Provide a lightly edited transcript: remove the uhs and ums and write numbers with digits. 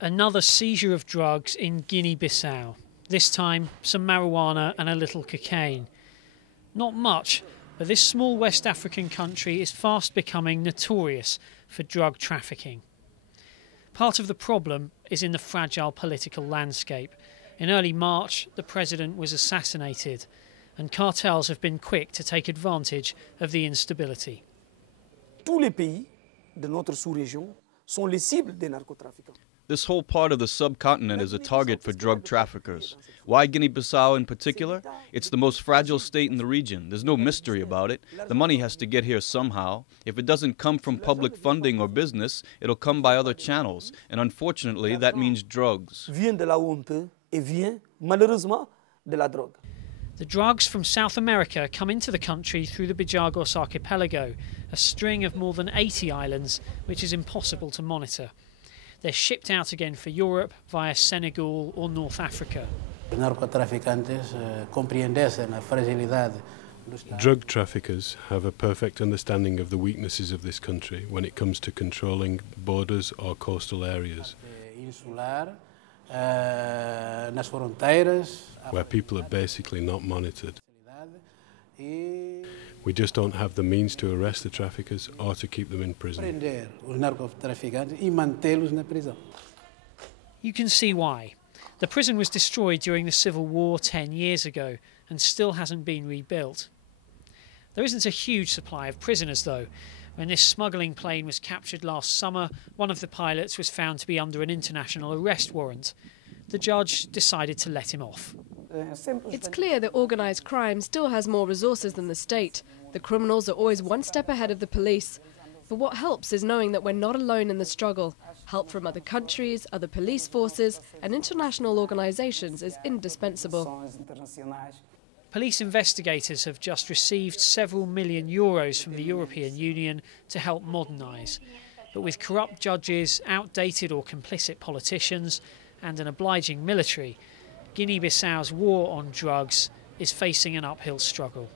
Another seizure of drugs in Guinea-Bissau. This time, some marijuana and a little cocaine. Not much, but this small West African country is fast becoming notorious for drug trafficking. Part of the problem is in the fragile political landscape. In early March, the president was assassinated, and cartels have been quick to take advantage of the instability. Tous les pays de notre sous-région sont les cibles des narcotrafiquants. This whole part of the subcontinent is a target for drug traffickers. Why Guinea-Bissau in particular? It's the most fragile state in the region. There's no mystery about it. The money has to get here somehow. If it doesn't come from public funding or business, it'll come by other channels. And unfortunately, that means drugs. Vient de là où on peut et vient malheureusement de la drogue. The drugs from South America come into the country through the BARBOSA archipelago, a string of more than 80 islands which is impossible to monitor. They're shipped out again for Europe via Senegal or North Africa. Drug traffickers have a perfect understanding of the weaknesses of this country when it comes to controlling borders or coastal areas, where people are basically not monitored. We just don't have the means to arrest the traffickers or to keep them in prison. You can see why. The prison was destroyed during the Civil War 10 years ago and still hasn't been rebuilt. There isn't a huge supply of prisoners though. When this smuggling plane was captured last summer, one of the pilots was found to be under an international arrest warrant. The judge decided to let him off. It's clear that organised crime still has more resources than the state. The criminals are always one step ahead of the police. But what helps is knowing that we're not alone in the struggle. Help from other countries, other police forces and international organisations is indispensable. Police investigators have just received several million euros from the European Union to help modernise. But with corrupt judges, outdated or complicit politicians and an obliging military, Guinea-Bissau's war on drugs is facing an uphill struggle.